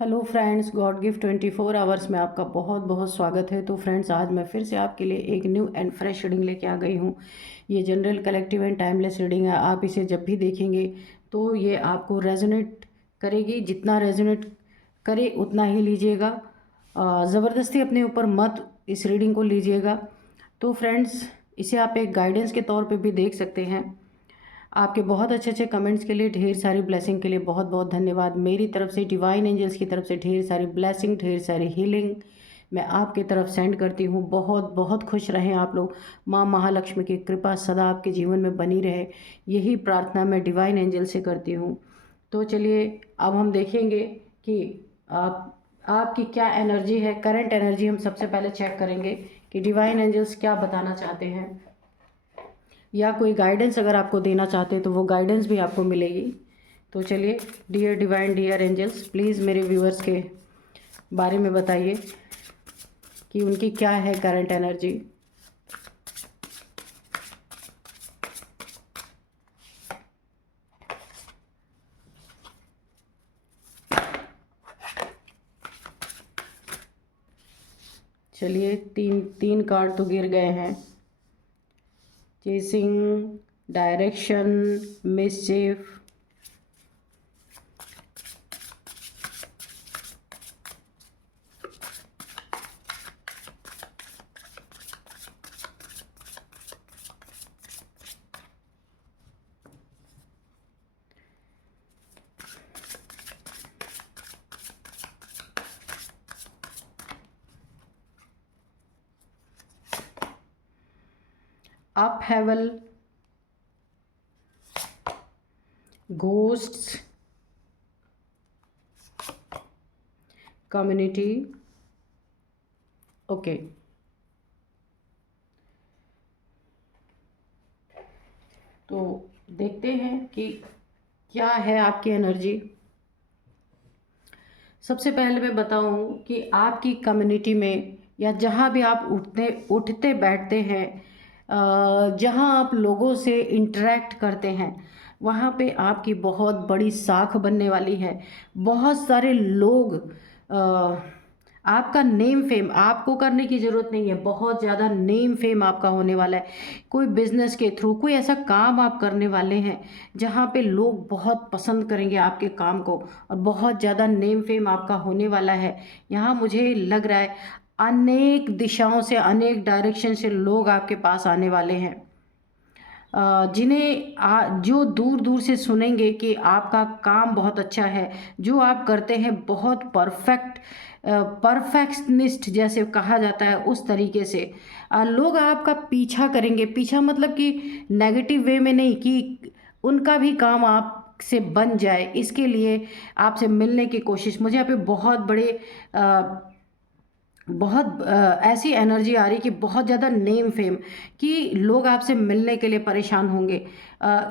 Hello friends, God gift 24 hours में आपका बहुत बहुत स्वागत है। तो फ्रेंड्स, आज मैं फिर से आपके लिए एक न्यू एंड फ्रेश रीडिंग लेके आ गई हूँ। ये general collective and timeless reading है। आप इसे जब भी देखेंगे तो ये आपको रेजोनेट करेगी। जितना रेजोनेट करे उतना ही लीजिएगा। ज़बरदस्ती अपने ऊपर मत इस रीडिंग को लीजिएगा। तो फ्रेंड्स, इसे आप एक गाइडेंस के तौर पे भी देख सकते हैं। आपके बहुत अच्छे अच्छे कमेंट्स के लिए, ढेर सारी ब्लेसिंग के लिए बहुत बहुत धन्यवाद। मेरी तरफ से, डिवाइन एंजल्स की तरफ से ढेर सारी ब्लेसिंग, ढेर सारी हीलिंग मैं आपके तरफ सेंड करती हूँ। बहुत बहुत खुश रहें आप लोग। माँ महालक्ष्मी की कृपा सदा आपके जीवन में बनी रहे, यही प्रार्थना मैं डिवाइन एंजल से करती हूँ। तो चलिए, अब हम देखेंगे कि आप आपकी क्या एनर्जी है। करंट एनर्जी हम सबसे पहले चेक करेंगे कि डिवाइन एंजल्स क्या बताना चाहते हैं, या कोई गाइडेंस अगर आपको देना चाहते हैं तो वो गाइडेंस भी आपको मिलेगी। तो चलिए, dear divine, dear angels, please मेरे व्यूअर्स के बारे में बताइए कि उनकी क्या है करंट एनर्जी। चलिए, तीन तीन कार्ड तो गिर गए हैं। Chasing, direction, mischief, upheaval, ghosts, community. Okay, तो देखते हैं कि क्या है आपकी एनर्जी। सबसे पहले मैं बताऊं कि आपकी कम्युनिटी में या जहाँ भी आप उठते उठते बैठते हैं, जहाँ आप लोगों से इंटरेक्ट करते हैं, वहाँ पे आपकी बहुत बड़ी साख बनने वाली है। बहुत सारे लोग, आपका नेम फेम आपको करने की ज़रूरत नहीं है, बहुत ज़्यादा नेम फेम आपका होने वाला है। कोई बिजनेस के थ्रू कोई ऐसा काम आप करने वाले हैं जहाँ पे लोग बहुत पसंद करेंगे आपके काम को, और बहुत ज़्यादा नेम फेम आपका होने वाला है। यहाँ मुझे लग रहा है अनेक दिशाओं से, अनेक डायरेक्शन से लोग आपके पास आने वाले हैं, जिन्हें जो दूर दूर से सुनेंगे कि आपका काम बहुत अच्छा है, जो आप करते हैं बहुत परफेक्ट, परफेक्शनिस्ट जैसे कहा जाता है, उस तरीके से लोग आपका पीछा करेंगे। पीछा मतलब कि नेगेटिव वे में नहीं, कि उनका भी काम आप से बन जाए, इसके लिए आपसे मिलने की कोशिश। मुझे यहाँ पे बहुत बड़े बहुत ऐसी एनर्जी आ रही कि बहुत ज़्यादा नेम फेम, कि लोग आपसे मिलने के लिए परेशान होंगे।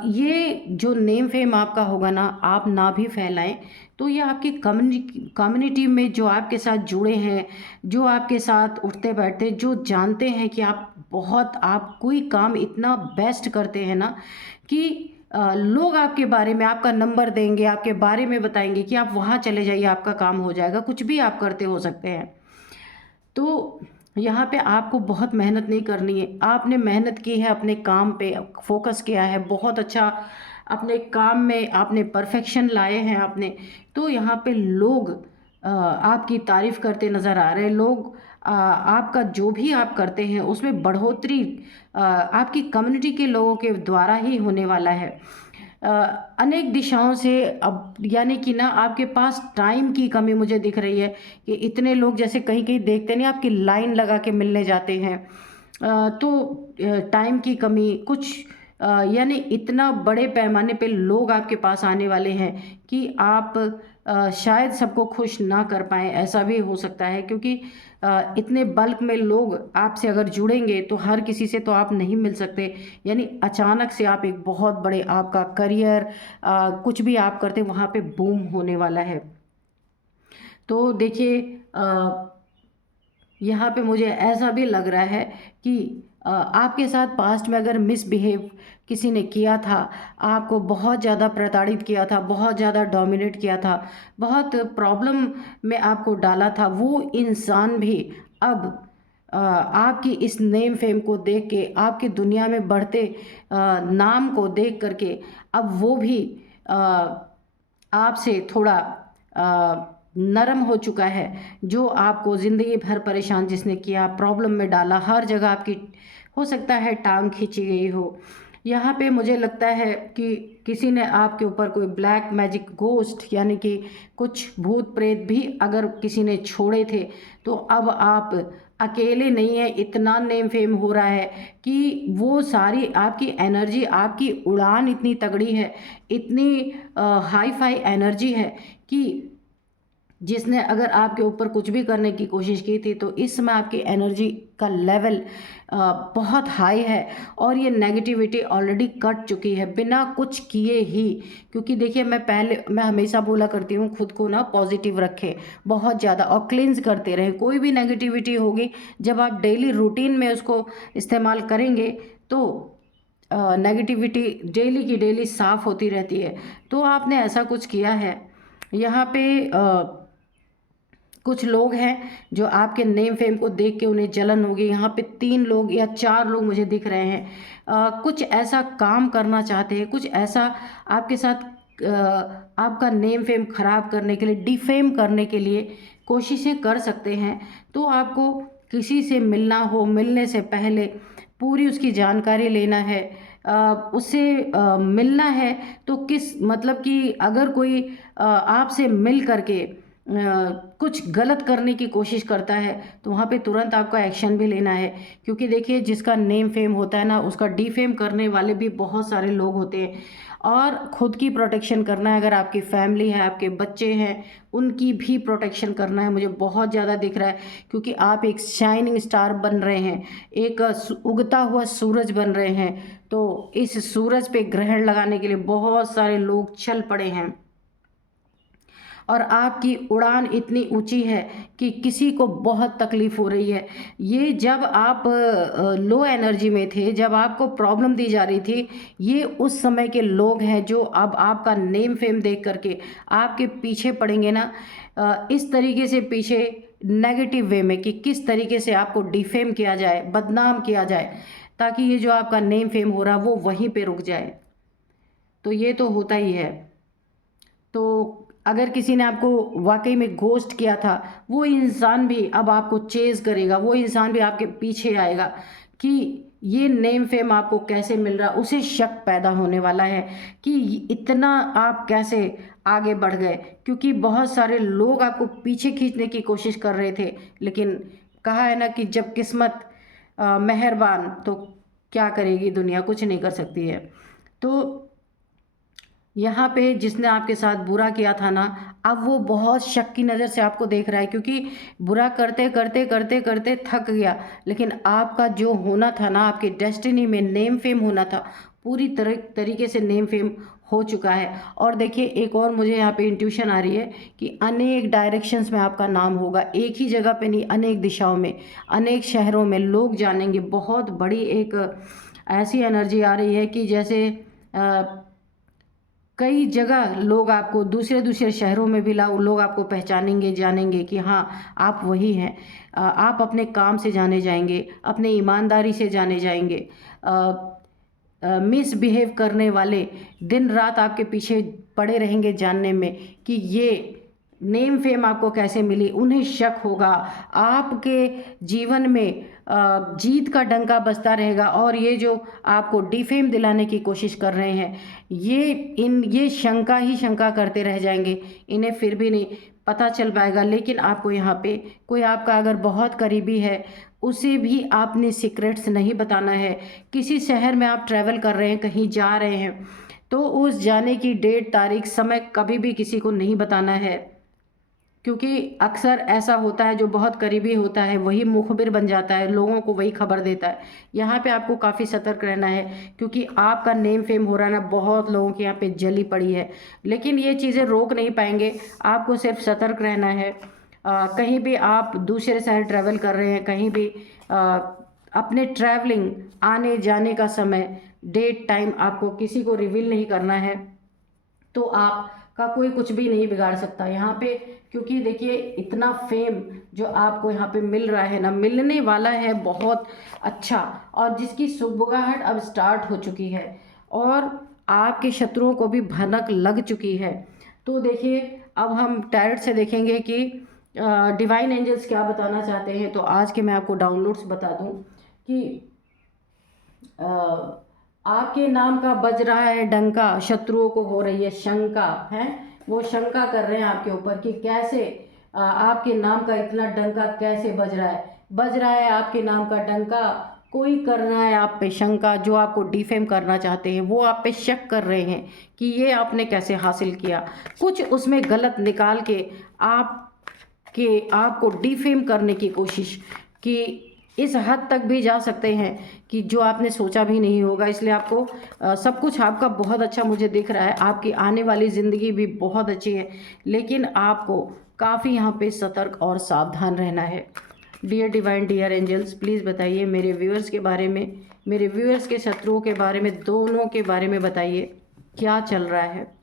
ये जो नेम फेम आपका होगा ना, आप ना भी फैलाएं तो ये आपकी कम्युनिटी में जो आपके साथ जुड़े हैं, जो आपके साथ उठते बैठते, जो जानते हैं कि आप कोई काम इतना बेस्ट करते हैं ना, कि लोग आपके बारे में आपका नंबर देंगे, आपके बारे में बताएंगे कि आप वहाँ चले जाइए, आपका काम हो जाएगा। कुछ भी आप करते हो सकते हैं। तो यहाँ पे आपको बहुत मेहनत नहीं करनी है। आपने मेहनत की है, अपने काम पे फोकस किया है, बहुत अच्छा अपने काम में आपने परफेक्शन लाए हैं आपने। तो यहाँ पे लोग आपकी तारीफ करते नज़र आ रहे हैं। लोग आपका जो भी आप करते हैं उसमें बढ़ोतरी आपकी कम्युनिटी के लोगों के द्वारा ही होने वाला है। अ, अनेक दिशाओं से, अब यानी कि ना आपके पास टाइम की कमी मुझे दिख रही है, कि इतने लोग जैसे कहीं कहीं देखते नहीं, आपकी लाइन लगा के मिलने जाते हैं। तो टाइम की कमी कुछ, यानी इतना बड़े पैमाने पे लोग आपके पास आने वाले हैं कि आप शायद सबको खुश ना कर पाएँ, ऐसा भी हो सकता है। क्योंकि इतने बल्क में लोग आपसे अगर जुड़ेंगे तो हर किसी से तो आप नहीं मिल सकते। यानी अचानक से आप एक बहुत बड़े, आपका करियर, कुछ भी आप करते वहाँ पे बूम होने वाला है। तो देखिए, यहाँ पे मुझे ऐसा भी लग रहा है कि आपके साथ पास्ट में अगर मिसबिहेव किसी ने किया था, आपको बहुत ज़्यादा प्रताड़ित किया था, बहुत ज़्यादा डोमिनेट किया था, बहुत प्रॉब्लम में आपको डाला था, वो इंसान भी अब आपकी इस नेम फेम को देख के, आपकी दुनिया में बढ़ते नाम को देख करके, अब वो भी अ, आपसे थोड़ा नरम हो चुका है। जो आपको ज़िंदगी भर परेशान जिसने किया, प्रॉब्लम में डाला, हर जगह आपकी हो सकता है टांग खींची गई हो। यहाँ पे मुझे लगता है कि किसी ने आपके ऊपर कोई ब्लैक मैजिक घोस्ट यानी कि कुछ भूत प्रेत भी अगर किसी ने छोड़े थे, तो अब आप अकेले नहीं हैं। इतना नेम फेम हो रहा है कि वो सारी आपकी एनर्जी, आपकी उड़ान इतनी तगड़ी है, इतनी हाई फाई एनर्जी है कि जिसने अगर आपके ऊपर कुछ भी करने की कोशिश की थी, तो इस समय आपकी एनर्जी का लेवल बहुत हाई है और ये नेगेटिविटी ऑलरेडी कट चुकी है बिना कुछ किए ही। क्योंकि देखिए, मैं हमेशा बोला करती हूँ, खुद को ना पॉजिटिव रखें बहुत ज़्यादा और क्लिन्स करते रहें। कोई भी नेगेटिविटी होगी, जब आप डेली रूटीन में उसको इस्तेमाल करेंगे तो नेगेटिविटी डेली की डेली साफ़ होती रहती है। तो आपने ऐसा कुछ किया है। यहाँ पे कुछ लोग हैं जो आपके नेम फेम को देख के उन्हें जलन होगी। यहाँ पे 3 लोग या 4 लोग मुझे दिख रहे हैं। कुछ ऐसा काम करना चाहते हैं, कुछ ऐसा आपके साथ आपका नेम फेम खराब करने के लिए, डिफेम करने के लिए कोशिशें कर सकते हैं। तो आपको किसी से मिलना हो, मिलने से पहले पूरी उसकी जानकारी लेना है। उससे मिलना है तो किस मतलब कि अगर कोई आपसे मिल करके कुछ गलत करने की कोशिश करता है, तो वहाँ पे तुरंत आपका एक्शन भी लेना है। क्योंकि देखिए, जिसका नेम फेम होता है ना, उसका डिफेम करने वाले भी बहुत सारे लोग होते हैं। और खुद की प्रोटेक्शन करना है, अगर आपकी फैमिली है, आपके बच्चे हैं, उनकी भी प्रोटेक्शन करना है। मुझे बहुत ज़्यादा दिख रहा है क्योंकि आप एक शाइनिंग स्टार बन रहे हैं, एक उगता हुआ सूरज बन रहे हैं। तो इस सूरज पे ग्रहण लगाने के लिए बहुत सारे लोग चल पड़े हैं और आपकी उड़ान इतनी ऊंची है कि किसी को बहुत तकलीफ़ हो रही है। ये जब आप लो एनर्जी में थे, जब आपको प्रॉब्लम दी जा रही थी, ये उस समय के लोग हैं जो अब आपका नेम फेम देख करके आपके पीछे पड़ेंगे ना, इस तरीके से पीछे नेगेटिव वे में कि किस तरीके से आपको डिफेम किया जाए, बदनाम किया जाए, ताकि ये जो आपका नेम फेम हो रहा वो वहीं पे रुक जाए। तो ये तो होता ही है। तो अगर किसी ने आपको वाकई में घोस्ट किया था, वो इंसान भी अब आपको चेज़ करेगा, वो इंसान भी आपके पीछे आएगा कि ये नेम फेम आपको कैसे मिल रहा। उसे शक पैदा होने वाला है कि इतना आप कैसे आगे बढ़ गए, क्योंकि बहुत सारे लोग आपको पीछे खींचने की कोशिश कर रहे थे। लेकिन कहा है ना कि जब किस्मत मेहरबान, तो क्या करेगी दुनिया, कुछ नहीं कर सकती है। तो यहाँ पे जिसने आपके साथ बुरा किया था ना, अब वो बहुत शक की नज़र से आपको देख रहा है, क्योंकि बुरा करते करते करते करते थक गया। लेकिन आपका जो होना था ना, आपके डेस्टिनी में नेम फेम होना था, पूरी तरीके से नेम फेम हो चुका है। और देखिए, एक और मुझे यहाँ पे इंट्यूशन आ रही है कि अनेक डायरेक्शंस में आपका नाम होगा, एक ही जगह पे नहीं, अनेक दिशाओं में, अनेक शहरों में लोग जानेंगे। बहुत बड़ी एक ऐसी एनर्जी आ रही है कि जैसे कई जगह लोग आपको, दूसरे दूसरे शहरों में भी लोग आपको पहचानेंगे, जानेंगे कि हाँ, आप वही हैं। आप अपने काम से जाने जाएंगे, अपने ईमानदारी से जाने जाएंगे। मिसबिहेव करने वाले दिन रात आपके पीछे पड़े रहेंगे जानने में कि ये नेम फेम आपको कैसे मिली। उन्हें शक होगा, आपके जीवन में जीत का डंका बजता रहेगा। और ये जो आपको डिफेम दिलाने की कोशिश कर रहे हैं, ये शंका ही शंका करते रह जाएंगे, इन्हें फिर भी नहीं पता चल पाएगा। लेकिन आपको यहाँ पे कोई आपका अगर बहुत करीबी है, उसे भी आपने सीक्रेट्स नहीं बताना है। किसी शहर में आप ट्रैवल कर रहे हैं, कहीं जा रहे हैं, तो उस जाने की डेट, तारीख, समय कभी भी किसी को नहीं बताना है। क्योंकि अक्सर ऐसा होता है, जो बहुत करीबी होता है वही मुखबिर बन जाता है, लोगों को वही खबर देता है। यहाँ पे आपको काफ़ी सतर्क रहना है, क्योंकि आपका नेम फेम हो रहा है ना, बहुत लोगों के यहाँ पे जली पड़ी है। लेकिन ये चीज़ें रोक नहीं पाएंगे, आपको सिर्फ सतर्क रहना है। कहीं भी आप दूसरे शहर ट्रैवल कर रहे हैं, कहीं भी अपने ट्रैवलिंग, आने जाने का समय डेट टाइम आपको किसी को रिवील नहीं करना है, तो आपका कोई कुछ भी नहीं बिगाड़ सकता यहाँ पे। क्योंकि देखिए इतना फेम जो आपको यहाँ पे मिल रहा है ना, मिलने वाला है बहुत अच्छा, और जिसकी सुगबुगाहट अब स्टार्ट हो चुकी है और आपके शत्रुओं को भी भनक लग चुकी है। तो देखिए अब हम टैरेट से देखेंगे कि डिवाइन एंजल्स क्या बताना चाहते हैं। तो आज के मैं आपको डाउनलोड्स बता दूं कि अ, आपके नाम का बज रहा है डंका, शत्रुओं को हो रही है शंका है, वो शंका कर रहे हैं आपके ऊपर कि कैसे आपके नाम का इतना डंका कैसे बज रहा है आपके नाम का डंका। कोई कर रहा है आप पे शंका, जो आपको डिफेम करना चाहते हैं वो आप पे शक कर रहे हैं कि ये आपने कैसे हासिल किया, कुछ उसमें गलत निकाल के आपको डिफेम करने की कोशिश कि इस हद तक भी जा सकते हैं कि जो आपने सोचा भी नहीं होगा। इसलिए आपको सब कुछ आपका बहुत अच्छा मुझे दिख रहा है, आपकी आने वाली ज़िंदगी भी बहुत अच्छी है, लेकिन आपको काफ़ी यहाँ पे सतर्क और सावधान रहना है। Dear divine, dear angels, please बताइए मेरे व्यूअर्स के बारे में, मेरे व्यूअर्स के शत्रुओं के बारे में, दोनों के बारे में बताइए क्या चल रहा है।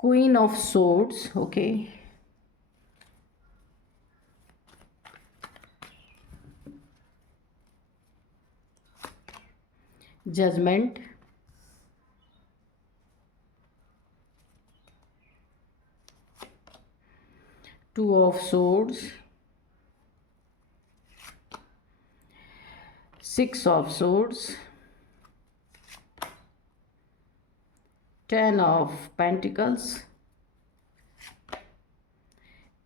Queen of swords, okay, judgement, two of swords, six of swords, 10 of Pentacles,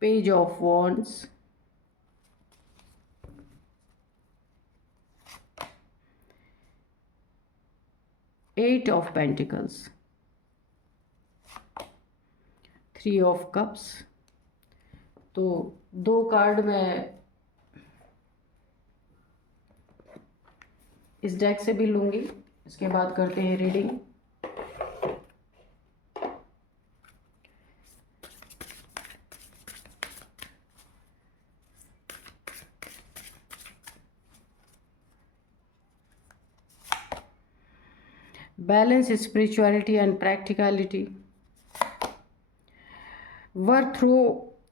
Page of Wands, Eight of Pentacles, 3 of Cups। तो दो कार्ड मैं इस डेक से भी लूँगी, इसके बाद करते हैं reading. Balance spirituality and practicality. Work through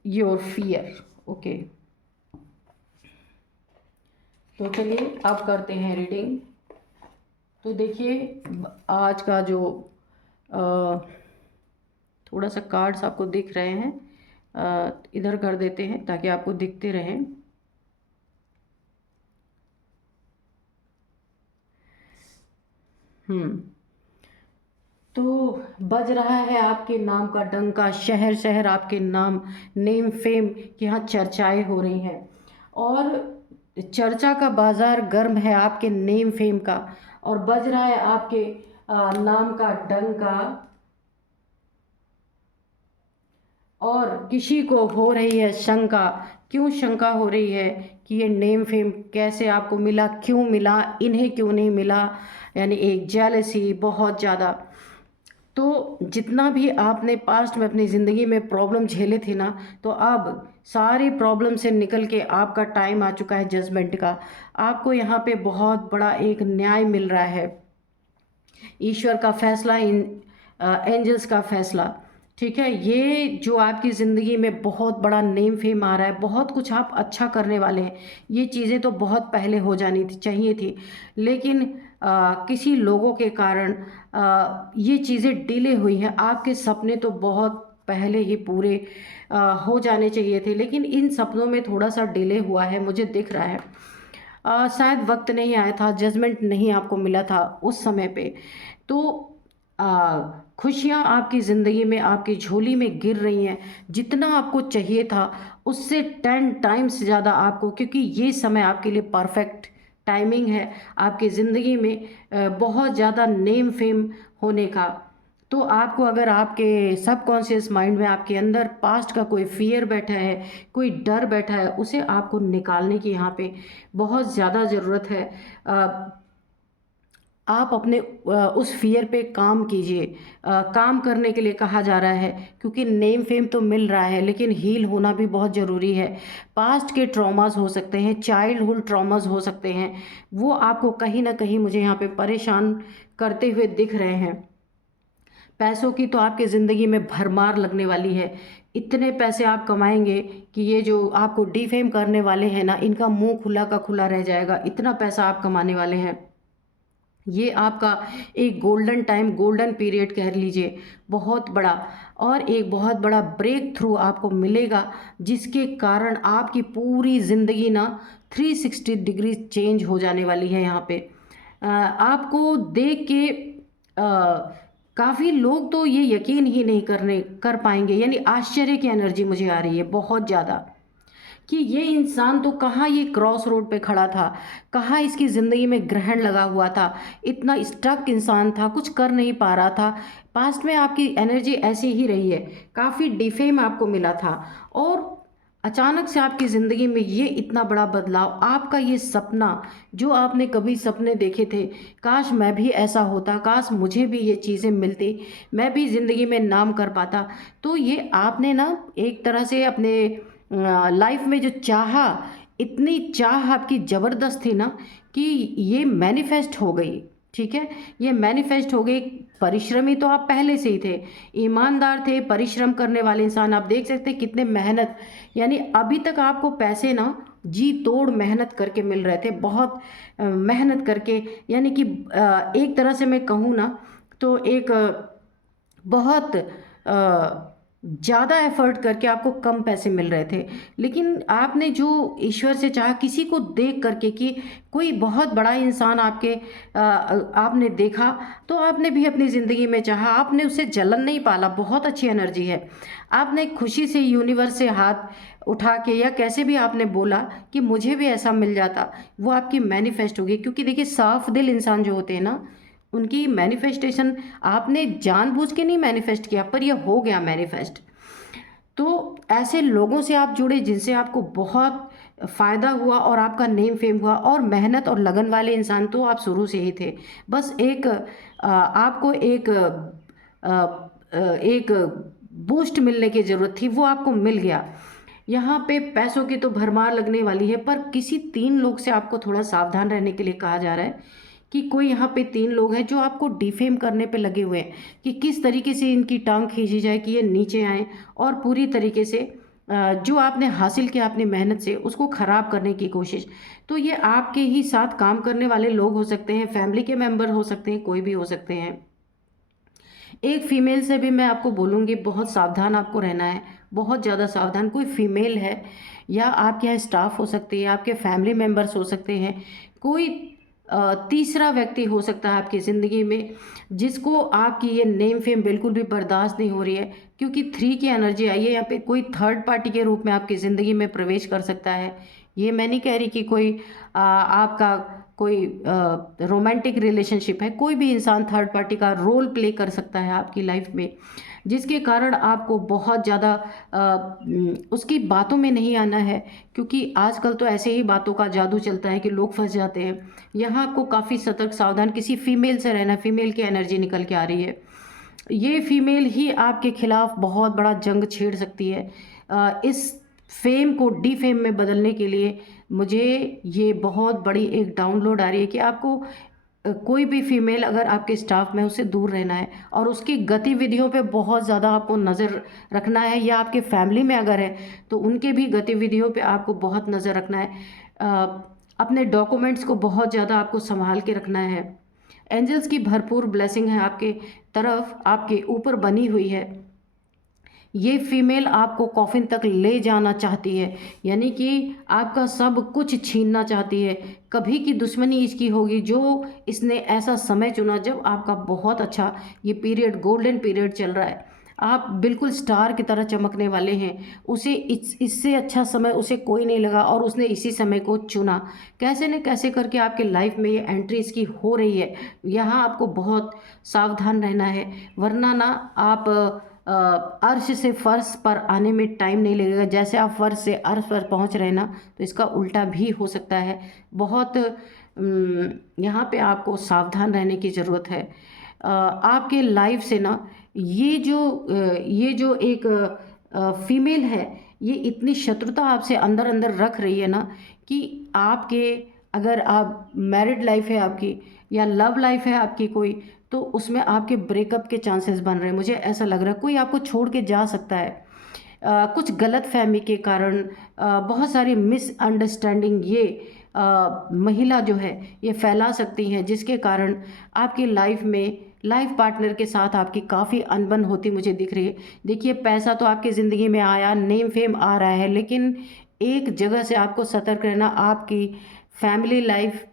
your fear. Okay, तो चलिए अब करते हैं रीडिंग। तो देखिए आज का जो थोड़ा सा कार्ड्स आपको दिख रहे हैं, इधर कर देते हैं ताकि आपको दिखते रहें। तो बज रहा है आपके नाम का डंका, शहर शहर आपके नाम, नेम फेम की यहाँ चर्चाएं हो रही हैं और चर्चा का बाजार गर्म है आपके नेम फेम का, और बज रहा है आपके नाम का डंका, और किसी को हो रही है शंका। क्यों शंका हो रही है कि ये नेम फेम कैसे आपको मिला, क्यों मिला, इन्हें क्यों नहीं मिला, यानी एक जेलसी बहुत ज़्यादा। तो जितना भी आपने पास्ट में अपनी ज़िंदगी में प्रॉब्लम झेले थे ना, तो अब सारी प्रॉब्लम से निकल के आपका टाइम आ चुका है जजमेंट का। आपको यहाँ पे बहुत बड़ा एक न्याय मिल रहा है, ईश्वर का फैसला, एंजल्स का फैसला, ठीक है। ये जो आपकी ज़िंदगी में बहुत बड़ा नेम फेम आ रहा है, बहुत कुछ आप अच्छा करने वाले हैं, ये चीज़ें तो बहुत पहले हो जानी थी, चाहिए थी, लेकिन किसी लोगों के कारण ये चीज़ें डिले हुई हैं। आपके सपने तो बहुत पहले ही पूरे हो जाने चाहिए थे, लेकिन इन सपनों में थोड़ा सा डिले हुआ है, मुझे दिख रहा है। शायद वक्त नहीं आया था, जजमेंट नहीं आपको मिला था उस समय पे। तो खुशियाँ आपकी ज़िंदगी में, आपकी झोली में गिर रही हैं, जितना आपको चाहिए था उससे 10 टाइम्स ज़्यादा आपको, क्योंकि ये समय आपके लिए परफेक्ट टाइमिंग है आपकी ज़िंदगी में बहुत ज़्यादा नेम फेम होने का। तो आपको, अगर आपके सबकॉन्शियस माइंड में आपके अंदर पास्ट का कोई फियर बैठा है, कोई डर बैठा है, उसे आपको निकालने की यहाँ पे बहुत ज़्यादा ज़रूरत है। आप अपने उस फ़ियर पे काम कीजिए। काम करने के लिए कहा जा रहा है, क्योंकि नेम फेम तो मिल रहा है लेकिन हील होना भी बहुत ज़रूरी है। पास्ट के ट्रॉमास हो सकते हैं, चाइल्डहुड ट्रॉमास हो सकते हैं, वो आपको कहीं न कहीं मुझे यहाँ पे परेशान करते हुए दिख रहे हैं। पैसों की तो आपकी ज़िंदगी में भरमार लगने वाली है। इतने पैसे आप कमाएँगे कि ये जो आपको डिफेम करने वाले हैं ना, इनका मुँह खुला का खुला रह जाएगा। इतना पैसा आप कमाने वाले हैं। ये आपका एक गोल्डन टाइम, गोल्डन पीरियड कह लीजिए, बहुत बड़ा, और एक बहुत बड़ा ब्रेक थ्रू आपको मिलेगा, जिसके कारण आपकी पूरी ज़िंदगी ना 360 डिग्री चेंज हो जाने वाली है यहाँ पे। आपको देख के काफ़ी लोग तो ये यकीन ही नहीं कर पाएंगे, यानी आश्चर्य की एनर्जी मुझे आ रही है बहुत ज़्यादा, कि ये इंसान तो कहाँ ये क्रॉस रोड पे खड़ा था, कहाँ इसकी ज़िंदगी में ग्रहण लगा हुआ था, इतना स्टक इंसान था, कुछ कर नहीं पा रहा था। पास्ट में आपकी एनर्जी ऐसी ही रही है, काफ़ी डिफेम आपको मिला था, और अचानक से आपकी ज़िंदगी में ये इतना बड़ा बदलाव, आपका ये सपना जो आपने कभी सपने देखे थे, काश मैं भी ऐसा होता, काश मुझे भी ये चीज़ें मिलती, मैं भी ज़िंदगी में नाम कर पाता। तो ये आपने ना एक तरह से अपने लाइफ में जो चाहा, इतनी चाह आपकी ज़बरदस्त थी ना, कि ये मैनिफेस्ट हो गई। ठीक है, ये मैनिफेस्ट हो गई। परिश्रमी तो आप पहले से ही थे, ईमानदार थे, परिश्रम करने वाले इंसान। आप देख सकते हैं कितने मेहनत, यानी अभी तक आपको पैसे ना जी तोड़ मेहनत करके मिल रहे थे, बहुत मेहनत करके, यानी कि एक तरह से मैं कहूँ ना, तो एक बहुत ज़्यादा एफर्ट करके आपको कम पैसे मिल रहे थे, लेकिन आपने जो ईश्वर से चाहा, किसी को देख करके, कि कोई बहुत बड़ा इंसान आपके आपने देखा, तो आपने भी अपनी ज़िंदगी में चाहा, आपने उससे जलन नहीं पाला। बहुत अच्छी एनर्जी है। आपने खुशी से यूनिवर्स से हाथ उठा के, या कैसे भी आपने बोला कि मुझे भी ऐसा मिल जाता, वो आपकी मैनिफेस्ट होगी। क्योंकि देखिए, साफ दिल इंसान जो होते हैं ना, उनकी मैनिफेस्टेशन आपने जानबूझ के नहीं मैनिफेस्ट किया, पर यह हो गया मैनिफेस्ट। तो ऐसे लोगों से आप जुड़े जिनसे आपको बहुत फ़ायदा हुआ, और आपका नेम फेम हुआ, और मेहनत और लगन वाले इंसान तो आप शुरू से ही थे। बस एक आपको एक बूस्ट मिलने की ज़रूरत थी, वो आपको मिल गया। यहाँ पे पैसों की तो भरमार लगने वाली है, पर किसी 3 लोग से आपको थोड़ा सावधान रहने के लिए कहा जा रहा है, कि कोई यहाँ पे 3 लोग हैं जो आपको डिफेम करने पे लगे हुए हैं, कि किस तरीके से इनकी टांग खींची जाए कि ये नीचे आएँ, और पूरी तरीके से जो आपने हासिल किया अपनी मेहनत से, उसको ख़राब करने की कोशिश। तो ये आपके ही साथ काम करने वाले लोग हो सकते हैं, फैमिली के मेंबर हो सकते हैं, कोई भी हो सकते हैं। एक फीमेल से भी मैं आपको बोलूँगी, बहुत सावधान आपको रहना है, बहुत ज़्यादा सावधान। कोई फीमेल है, या आपके यहाँ स्टाफ हो सकती है, आपके फैमिली मेंबर्स हो सकते हैं, कोई तीसरा व्यक्ति हो सकता है आपकी ज़िंदगी में, जिसको आपकी ये नेम फेम बिल्कुल भी बर्दाश्त नहीं हो रही है। क्योंकि 3 की एनर्जी आई है यहाँ पे, कोई थर्ड पार्टी के रूप में आपकी ज़िंदगी में प्रवेश कर सकता है। ये मैं नहीं कह रही कि कोई आपका कोई रोमांटिक रिलेशनशिप है, कोई भी इंसान थर्ड पार्टी का रोल प्ले कर सकता है आपकी लाइफ में, जिसके कारण आपको बहुत ज़्यादा उसकी बातों में नहीं आना है। क्योंकि आजकल तो ऐसे ही बातों का जादू चलता है कि लोग फंस जाते हैं। यहाँ आपको काफ़ी सतर्क सावधान किसी फीमेल से रहना, फीमेल की एनर्जी निकल के आ रही है। ये फीमेल ही आपके खिलाफ बहुत बड़ा जंग छेड़ सकती है। इस फेम को डिफेम में बदलने के लिए मुझे ये बहुत बड़ी एक डाउनलोड आ रही है, कि आपको कोई भी फीमेल अगर आपके स्टाफ में, उससे दूर रहना है, और उसकी गतिविधियों पे बहुत ज़्यादा आपको नज़र रखना है। या आपके फैमिली में अगर है, तो उनके भी गतिविधियों पे आपको बहुत नज़र रखना है। अपने डॉक्यूमेंट्स को बहुत ज़्यादा आपको संभाल के रखना है। एंजल्स की भरपूर ब्लेसिंग है आपके तरफ, आपके ऊपर बनी हुई है। ये फीमेल आपको कॉफिन तक ले जाना चाहती है, यानी कि आपका सब कुछ छीनना चाहती है। कभी की दुश्मनी इसकी होगी, जो इसने ऐसा समय चुना जब आपका बहुत अच्छा ये पीरियड, गोल्डन पीरियड चल रहा है। आप बिल्कुल स्टार की तरह चमकने वाले हैं। उसे इससे अच्छा समय उसे कोई नहीं लगा, और उसने इसी समय को चुना। कैसे न कैसे करके आपके लाइफ में ये एंट्री इसकी हो रही है। यहाँ आपको बहुत सावधान रहना है, वरना ना आप अर्श से फर्श पर आने में टाइम नहीं लगेगा। जैसे आप फर्श से अर्श पर पहुंच रहे हैं ना, तो इसका उल्टा भी हो सकता है। बहुत यहाँ पे आपको सावधान रहने की ज़रूरत है। आपके लाइफ से ना ये जो एक फीमेल है, ये इतनी शत्रुता आपसे अंदर अंदर रख रही है ना, कि आपके, अगर आप मैरिड लाइफ है आपकी या लव लाइफ है आपकी कोई, तो उसमें आपके ब्रेकअप के चांसेस बन रहे हैं। मुझे ऐसा लग रहा है कोई आपको छोड़ के जा सकता है। कुछ गलत फहमी के कारण, बहुत सारी मिसअंडरस्टैंडिंग ये महिला जो है ये फैला सकती हैं, जिसके कारण आपकी लाइफ में लाइफ पार्टनर के साथ आपकी काफ़ी अनबन होती मुझे दिख रही है। देखिए, पैसा तो आपकी ज़िंदगी में आया, नेम फेम आ रहा है, लेकिन एक जगह से आपको सतर्क रहना, आपकी फैमिली लाइफ,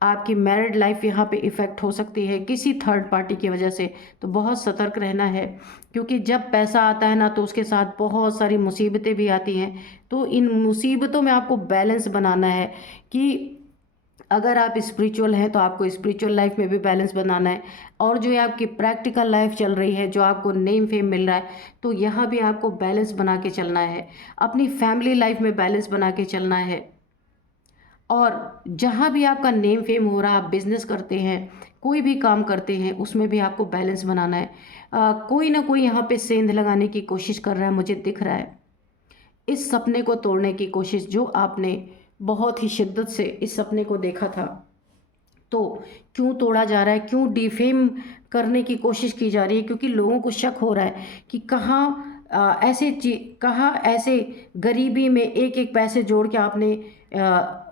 आपकी मैरिड लाइफ यहाँ पे इफ़ेक्ट हो सकती है किसी थर्ड पार्टी की वजह से। तो बहुत सतर्क रहना है, क्योंकि जब पैसा आता है ना, तो उसके साथ बहुत सारी मुसीबतें भी आती हैं। तो इन मुसीबतों में आपको बैलेंस बनाना है कि अगर आप स्पिरिचुअल हैं तो आपको स्पिरिचुअल लाइफ में भी बैलेंस बनाना है, और जो है आपकी प्रैक्टिकल लाइफ चल रही है, जो आपको नेम फेम मिल रहा है, तो यहाँ भी आपको बैलेंस बना के चलना है। अपनी फैमिली लाइफ में बैलेंस बना के चलना है। और जहाँ भी आपका नेम फेम हो रहा है, आप बिजनेस करते हैं, कोई भी काम करते हैं, उसमें भी आपको बैलेंस बनाना है। कोई ना कोई यहाँ पे सेंध लगाने की कोशिश कर रहा है, मुझे दिख रहा है। इस सपने को तोड़ने की कोशिश, जो आपने बहुत ही शिद्दत से इस सपने को देखा था, तो क्यों तोड़ा जा रहा है, क्यों डिफेम करने की कोशिश की जा रही है? क्योंकि लोगों को शक हो रहा है कि कहाँ ऐसे गरीबी में एक एक पैसे जोड़ के आपने,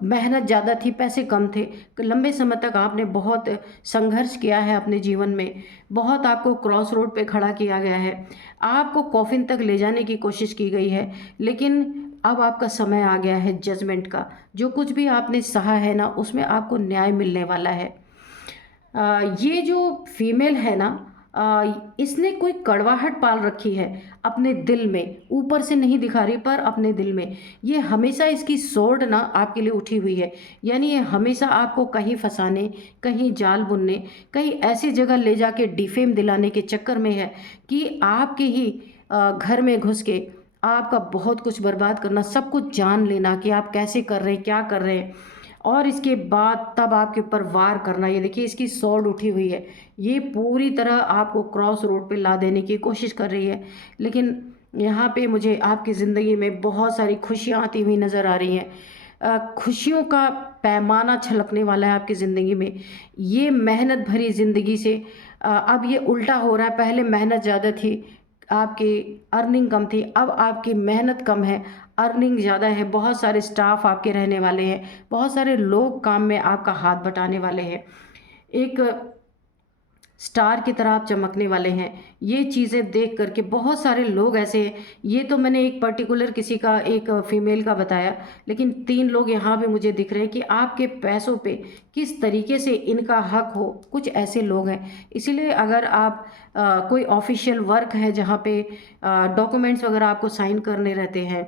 मेहनत ज़्यादा थी, पैसे कम थे, लंबे समय तक आपने बहुत संघर्ष किया है अपने जीवन में, बहुत आपको क्रॉस रोड पे खड़ा किया गया है, आपको कॉफिन तक ले जाने की कोशिश की गई है, लेकिन अब आपका समय आ गया है जजमेंट का। जो कुछ भी आपने सहा है ना, उसमें आपको न्याय मिलने वाला है। ये जो फीमेल है ना, इसने कोई कड़वाहट पाल रखी है अपने दिल में, ऊपर से नहीं दिखा रही पर अपने दिल में। ये हमेशा इसकी सोर्ड ना आपके लिए उठी हुई है, यानी ये हमेशा आपको कहीं फंसाने, कहीं जाल बुनने, कहीं ऐसी जगह ले जाके डिफेम दिलाने के चक्कर में है कि आपके ही घर में घुस के आपका बहुत कुछ बर्बाद करना, सब कुछ जान लेना कि आप कैसे कर रहे हैं, क्या कर रहे हैं, और इसके बाद तब आपके ऊपर वार करना। ये देखिए, इसकी सॉर्ड उठी हुई है, ये पूरी तरह आपको क्रॉस रोड पे ला देने की कोशिश कर रही है। लेकिन यहाँ पे मुझे आपकी ज़िंदगी में बहुत सारी खुशियाँ आती हुई नज़र आ रही हैं। खुशियों का पैमाना छलकने वाला है आपकी ज़िंदगी में। ये मेहनत भरी ज़िंदगी से अब ये उल्टा हो रहा है। पहले मेहनत ज़्यादा थी, आपकी अर्निंग कम थी, अब आपकी मेहनत कम है, अर्निंग ज़्यादा है। बहुत सारे स्टाफ आपके रहने वाले हैं, बहुत सारे लोग काम में आपका हाथ बटाने वाले हैं, एक स्टार की तरह आप चमकने वाले हैं। ये चीज़ें देख करके बहुत सारे लोग ऐसे हैं, ये तो मैंने एक पर्टिकुलर किसी का, एक फीमेल का बताया, लेकिन 3 लोग यहाँ पे मुझे दिख रहे हैं कि आपके पैसों पे किस तरीके से इनका हक हो, कुछ ऐसे लोग हैं। इसीलिए अगर आप कोई ऑफिशियल वर्क है जहाँ पे डॉक्यूमेंट्स वगैरह आपको साइन करने रहते हैं,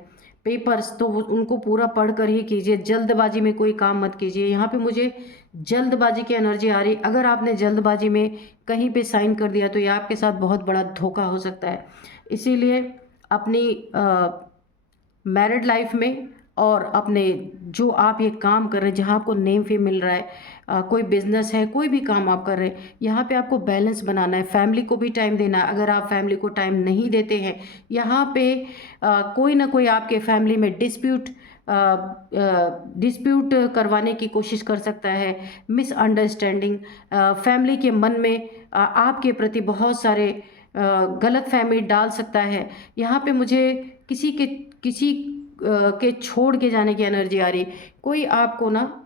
पेपर्स, तो उनको पूरा पढ़ कर ही कीजिए। जल्दबाजी में कोई काम मत कीजिए। यहाँ पे मुझे जल्दबाजी की एनर्जी आ रही। अगर आपने जल्दबाजी में कहीं पे साइन कर दिया तो ये आपके साथ बहुत बड़ा धोखा हो सकता है। इसीलिए अपनी मैरिड लाइफ में और अपने जो आप ये काम कर रहे हैं, जहाँ आपको नेम फेम मिल रहा है, कोई बिजनेस है, कोई भी काम आप कर रहे हैं, यहाँ पे आपको बैलेंस बनाना है। फैमिली को भी टाइम देना है। अगर आप फैमिली को टाइम नहीं देते हैं, यहाँ पे कोई ना कोई आपके फैमिली में डिस्प्यूट करवाने की कोशिश कर सकता है, मिसअंडरस्टैंडिंग, फैमिली के मन में आपके प्रति बहुत सारे गलत फहमी डाल सकता है। यहाँ पे मुझे किसी के छोड़ के जाने की एनर्जी आ रही। कोई आपको ना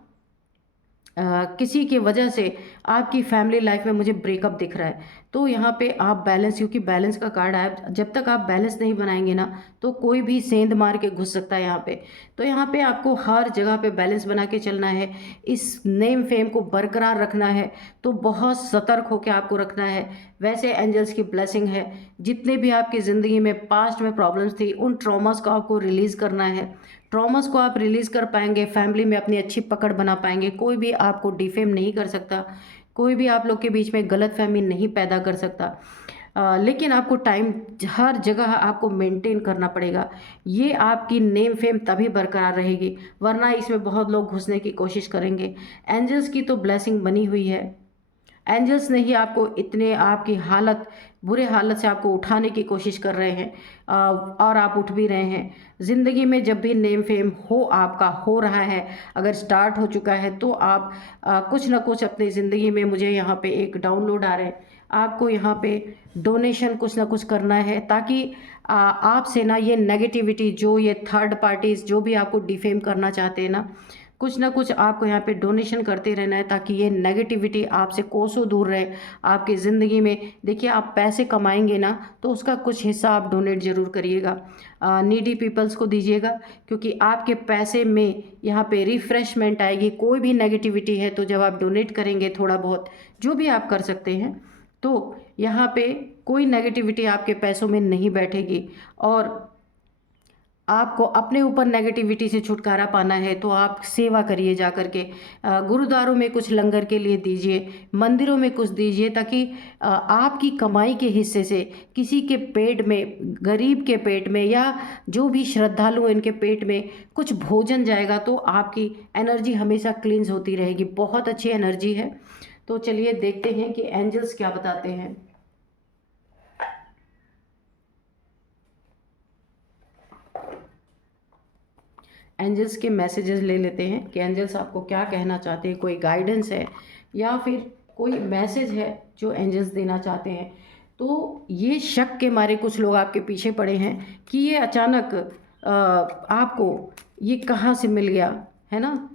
किसी की वजह से आपकी फैमिली लाइफ में मुझे ब्रेकअप दिख रहा है। तो यहाँ पे आप बैलेंस, क्योंकि बैलेंस का कार्ड आया, जब तक आप बैलेंस नहीं बनाएंगे ना, तो कोई भी सेंध मार के घुस सकता है यहाँ पे। तो यहाँ पे आपको हर जगह पे बैलेंस बना के चलना है, इस नेम फेम को बरकरार रखना है, तो बहुत सतर्क होकर आपको रखना है। वैसे एंजल्स की ब्लेसिंग है, जितने भी आपकी ज़िंदगी में पास्ट में प्रॉब्लम्स थी, उन ट्रॉमास को आपको रिलीज़ करना है। ट्रॉमास को आप रिलीज़ कर पाएंगे, फैमिली में अपनी अच्छी पकड़ बना पाएंगे, कोई भी आपको डिफेम नहीं कर सकता, कोई भी आप लोग के बीच में गलतफहमी नहीं पैदा कर सकता। लेकिन आपको टाइम हर जगह आपको मेंटेन करना पड़ेगा। ये आपकी नेम फेम तभी बरकरार रहेगी, वरना इसमें बहुत लोग घुसने की कोशिश करेंगे। एंजल्स की तो ब्लेसिंग बनी हुई है। एंजल्स ने ही आपको इतने आपकी हालत बुरे हालत से आपको उठाने की कोशिश कर रहे हैं, और आप उठ भी रहे हैं। ज़िंदगी में जब भी नेम फेम हो आपका हो रहा है, अगर स्टार्ट हो चुका है, तो आप कुछ ना कुछ अपनी ज़िंदगी में, मुझे यहाँ पे एक डाउनलोड आ रहे हैं, आपको यहाँ पे डोनेशन कुछ ना कुछ करना है, ताकि आपसे ना ये नेगेटिविटी, जो ये थर्ड पार्टीज़ जो भी आपको डिफेम करना चाहते हैं ना कुछ आपको यहाँ पे डोनेशन करते रहना है, ताकि ये नेगेटिविटी आपसे कोसों दूर रहे आपकी ज़िंदगी में। देखिए, आप पैसे कमाएंगे ना, तो उसका कुछ हिस्सा आप डोनेट ज़रूर करिएगा, नीडी पीपल्स को दीजिएगा, क्योंकि आपके पैसे में यहाँ पे रिफ़्रेशमेंट आएगी। कोई भी नेगेटिविटी है तो जब आप डोनेट करेंगे थोड़ा बहुत, जो भी आप कर सकते हैं, तो यहाँ पे कोई नेगेटिविटी आपके पैसों में नहीं बैठेगी। और आपको अपने ऊपर नेगेटिविटी से छुटकारा पाना है तो आप सेवा करिए जा कर के, गुरुद्वारों में कुछ लंगर के लिए दीजिए, मंदिरों में कुछ दीजिए, ताकि आपकी कमाई के हिस्से से किसी के पेट में, गरीब के पेट में, या जो भी श्रद्धालु इनके पेट में कुछ भोजन जाएगा, तो आपकी एनर्जी हमेशा क्लींस होती रहेगी। बहुत अच्छी एनर्जी है। तो चलिए देखते हैं कि एंजल्स क्या बताते हैं। एंजल्स के मैसेजेस ले लेते हैं कि एंजल्स आपको क्या कहना चाहते हैं, कोई गाइडेंस है या फिर कोई मैसेज है जो एंजल्स देना चाहते हैं। तो ये शक के मारे कुछ लोग आपके पीछे पड़े हैं कि ये अचानक आपको ये कहाँ से मिल गया, है ना,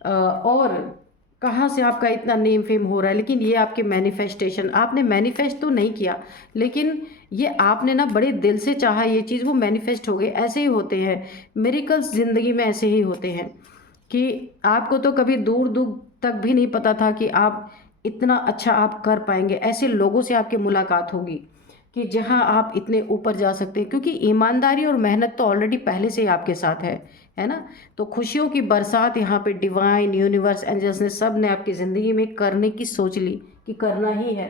और कहाँ से आपका इतना नेम फेम हो रहा है। लेकिन ये आपके मैनिफेस्टेशन, आपने मैनिफेस्ट तो नहीं किया, लेकिन ये आपने ना बड़े दिल से चाहा ये चीज़, वो मैनिफेस्ट हो गए। ऐसे ही होते हैं मिरेकल्स, ज़िंदगी में ऐसे ही होते हैं कि आपको तो कभी दूर दूर तक भी नहीं पता था कि आप इतना अच्छा आप कर पाएंगे। ऐसे लोगों से आपकी मुलाकात होगी कि जहां आप इतने ऊपर जा सकते हैं, क्योंकि ईमानदारी और मेहनत तो ऑलरेडी पहले से ही आपके साथ है ना। तो खुशियों की बरसात यहाँ पे डिवाइन, यूनिवर्स, एंजल्स ने सब ने आपकी ज़िंदगी में करने की सोच ली कि करना ही है।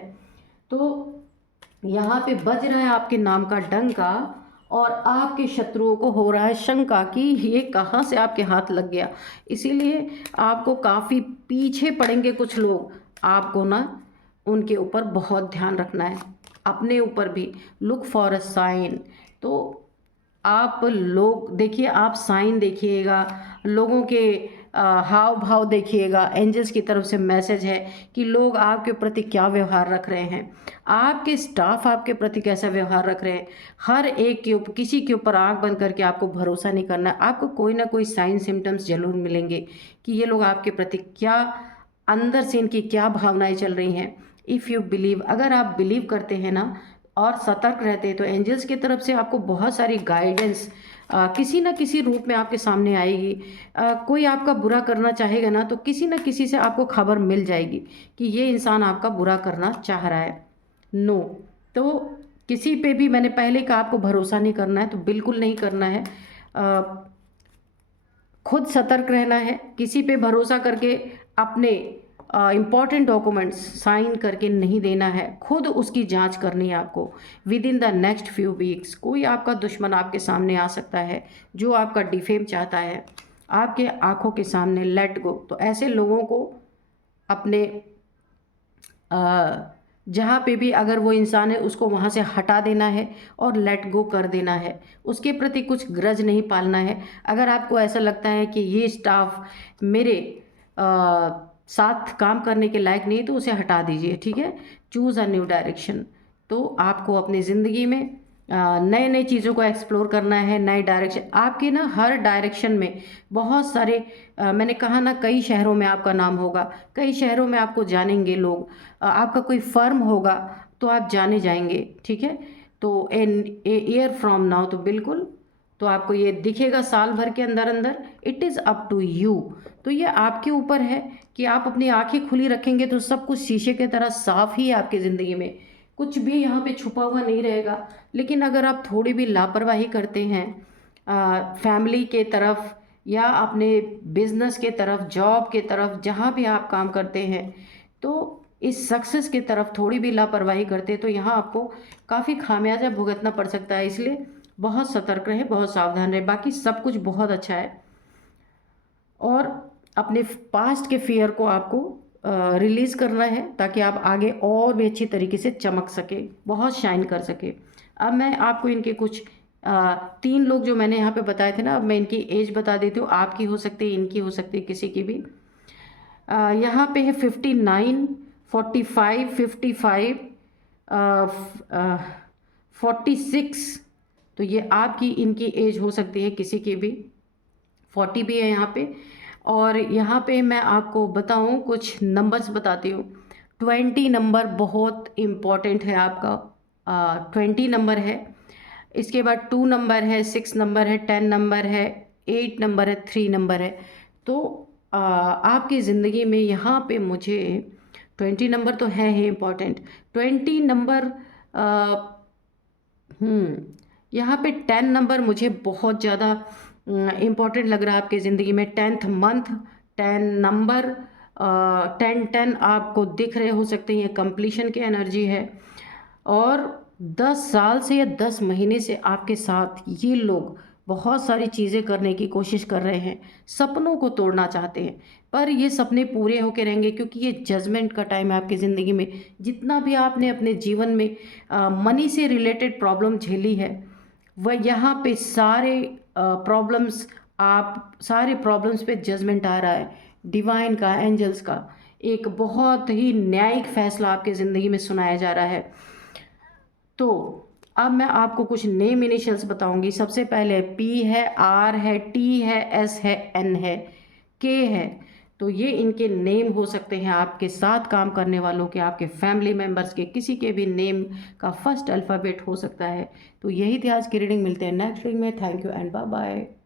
तो यहाँ पे बज रहा है आपके नाम का डंका, और आपके शत्रुओं को हो रहा है शंका कि ये कहाँ से आपके हाथ लग गया। इसीलिए आपको काफ़ी पीछे पड़ेंगे कुछ लोग। आपको ना उनके ऊपर बहुत ध्यान रखना है, अपने ऊपर भी। Look for a sign. तो आप लोग देखिए, आप साइन देखिएगा, लोगों के हाव भाव देखिएगा। एंजल्स की तरफ से मैसेज है कि लोग आपके प्रति क्या व्यवहार रख रहे हैं, आपके स्टाफ आपके प्रति कैसा व्यवहार रख रहे हैं। हर एक के ऊपर, किसी के ऊपर आंख बंद करके आपको भरोसा नहीं करना है। आपको कोई ना कोई साइन सिम्टम्स जरूर मिलेंगे कि ये लोग आपके प्रति क्या, अंदर से इनकी क्या भावनाएं चल रही हैं। इफ़ यू बिलीव, अगर आप बिलीव करते हैं ना और सतर्क रहते हैं, तो एंजल्स की तरफ से आपको बहुत सारी गाइडेंस किसी न किसी रूप में आपके सामने आएगी। कोई आपका बुरा करना चाहेगा ना, तो किसी न किसी से आपको खबर मिल जाएगी कि ये इंसान आपका बुरा करना चाह रहा है। नो, तो किसी पे भी, मैंने पहले कहा, आपको भरोसा नहीं करना है, तो बिल्कुल नहीं करना है। खुद सतर्क रहना है। किसी पे भरोसा करके अपने इम्पॉर्टेंट डॉक्यूमेंट्स साइन करके नहीं देना है। खुद उसकी जांच करनी है आपको। With in the next few weeks कोई आपका दुश्मन आपके सामने आ सकता है जो आपका डिफेम चाहता है आपके आंखों के सामने। Let go. तो ऐसे लोगों को अपने जहाँ पे भी अगर वो इंसान है उसको वहाँ से हटा देना है और लेट गो कर देना है। उसके प्रति कुछ ग्रज नहीं पालना है। अगर आपको ऐसा लगता है कि ये स्टाफ मेरे साथ काम करने के लायक नहीं, तो उसे हटा दीजिए, ठीक है। Choose a new direction. तो आपको अपनी ज़िंदगी में नए नए चीज़ों को एक्सप्लोर करना है, नए डायरेक्शन। आपके ना हर डायरेक्शन में बहुत सारे मैंने कहा ना, कई शहरों में आपका नाम होगा, कई शहरों में आपको जानेंगे लोग। आपका कोई फर्म होगा तो आप जाने जाएंगे, ठीक है। तो ए ईयर फ्रॉम नाउ, तो बिल्कुल, तो आपको ये दिखेगा साल भर के अंदर अंदर। It is up to you. तो ये आपके ऊपर है कि आप अपनी आंखें खुली रखेंगे तो सब कुछ शीशे की तरह साफ ही है आपकी ज़िंदगी में, कुछ भी यहाँ पे छुपा हुआ नहीं रहेगा। लेकिन अगर आप थोड़ी भी लापरवाही करते हैं फैमिली के तरफ या अपने बिजनेस के तरफ, जॉब के तरफ, जहाँ भी आप काम करते हैं, तो इस सक्सेस की तरफ थोड़ी भी लापरवाही करते तो यहाँ आपको काफ़ी खामियाजा भुगतना पड़ सकता है। इसलिए बहुत सतर्क रहे, बहुत सावधान रहे। बाकी सब कुछ बहुत अच्छा है और अपने पास्ट के फियर को आपको रिलीज़ करना है ताकि आप आगे और भी अच्छी तरीके से चमक सके, बहुत शाइन कर सके। अब मैं आपको इनके कुछ 3 लोग जो मैंने यहाँ पे बताए थे ना, अब मैं इनकी एज बता देती हूँ। आपकी हो सकती है, इनकी हो सकती है, किसी की भी। यहाँ पे है 59, 45, 55, 46। तो ये आपकी इनकी एज हो सकती है, किसी की भी। 40 भी है यहाँ पे। और यहाँ पे मैं आपको बताऊँ, कुछ नंबर्स बताती हूँ। 20 नंबर बहुत इम्पॉर्टेंट है आपका। 20 नंबर है। इसके बाद 2 नंबर है, 6 नंबर है, 10 नंबर है, 8 नंबर है, 3 नंबर है। तो आपकी ज़िंदगी में यहाँ पे मुझे 20 नंबर तो है ही इम्पॉर्टेंट। 20 नंबर यहाँ पे 10 नंबर मुझे बहुत ज़्यादा इम्पॉर्टेंट लग रहा है आपकी ज़िंदगी में। 10th मंथ, 10 नंबर, 10 आपको दिख रहे हो सकते हैं, ये कंप्लीशन की एनर्जी है। और 10 साल से या 10 महीने से आपके साथ ये लोग बहुत सारी चीज़ें करने की कोशिश कर रहे हैं, सपनों को तोड़ना चाहते हैं, पर ये सपने पूरे होके रहेंगे क्योंकि ये जजमेंट का टाइम है आपकी ज़िंदगी में। जितना भी आपने अपने जीवन में मनी से रिलेटेड प्रॉब्लम झेली है, वह यहाँ पे सारे प्रॉब्लम्स, आप सारे प्रॉब्लम्स पे जजमेंट आ रहा है डिवाइन का, एंजल्स का। एक बहुत ही न्यायिक फैसला आपकी ज़िंदगी में सुनाया जा रहा है। तो अब मैं आपको कुछ नेम इनिशियल्स बताऊंगी। सबसे पहले पी है, आर है, टी है, एस है, एन है, के है। तो ये इनके नेम हो सकते हैं आपके साथ काम करने वालों के, आपके फैमिली मेम्बर्स के, किसी के भी नेम का फर्स्ट अल्फ़ाबेट हो सकता है। तो यही थी आज की रीडिंग। मिलते हैं नेक्स्ट रीडिंग में। Thank you and bye bye.